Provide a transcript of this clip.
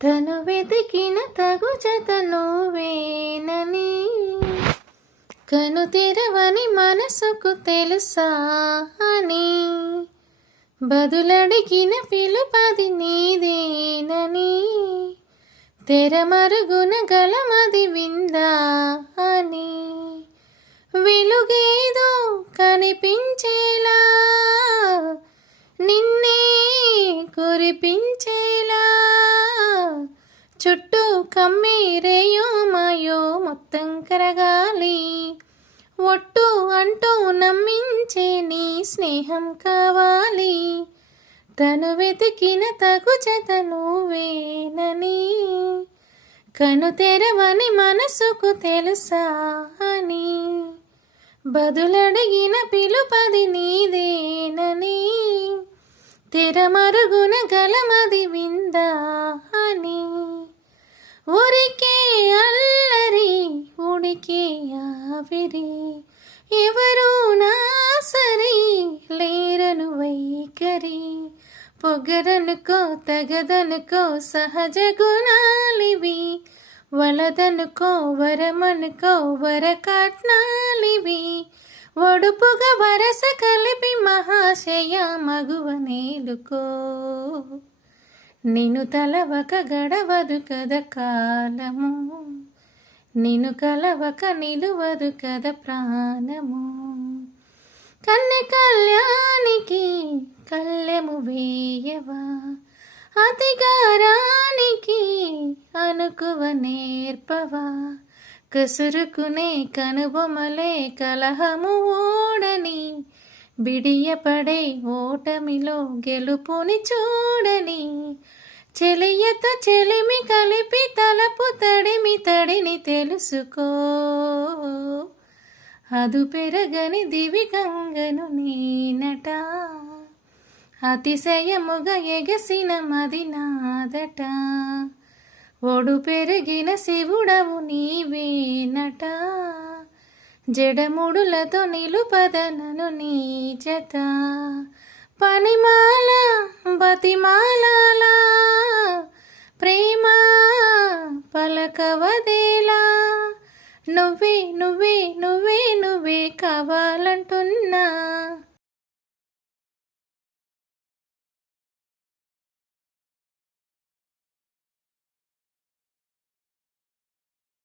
తను వెతికిన తగు జత నువ్వేనని కను తెరవని మనసుకు తెలుసా అని బదులడిగిన పిలుపది నీదేనని తెరమరుగున గలమది విందా అని వెలుగేదో కనిపించేలా నిన్నే కురిపించేలా చుట్టూ కమ్మీరేయో మాయో మొత్తం కరగాలి ఒట్టు అంటూ నమ్మించే నీ స్నేహం కావాలి తను వెతికిన తగు జత నువ్వేనని కను తెరవని మనసుకు తెలుసా అని బదులడిగిన పిలుపది నీదేనని తెరమరుగున గలమది విందా అని ఊరికే అల్లరి ఉడికే ఆవిరి ఎవరు నా సరి లేరను వైఖరి పొగరనుకో తగదనుకో సహజ గుణాలివి వలదనుకో వరమనుకో వరకట్నాలివి ఒడుపుగా వరస కలిపి మహాశయ మగువ నేలుకో నిన్ను తలవక గడవదు కద కాలము నిన్ను కలవక నిలువదు కద ప్రాణము కన్నె కళ్యాణికి కళ్ళెము వేయవా అతిగారానికి అనుకువ నేర్పవా కసురుకునే కనుబొమలే కలహము ఓడని బిడియపడే ఓటమిలో గెలుపుని చూడని చెలియతో చెలిమి కలిపి తలపు తడిమి తడిని తెలుసుకో అదు పెరగని దివి గంగను నేనట అతిశయముగా ఎగసిన మది నాదట ఒడు పెరిగిన శివుడవు నీవేనట జడముడులతో నిలుపదనను నీ జత పనిమాల బతిమాల ప్రేమ పలకవదేలా నువ్వే నువ్వే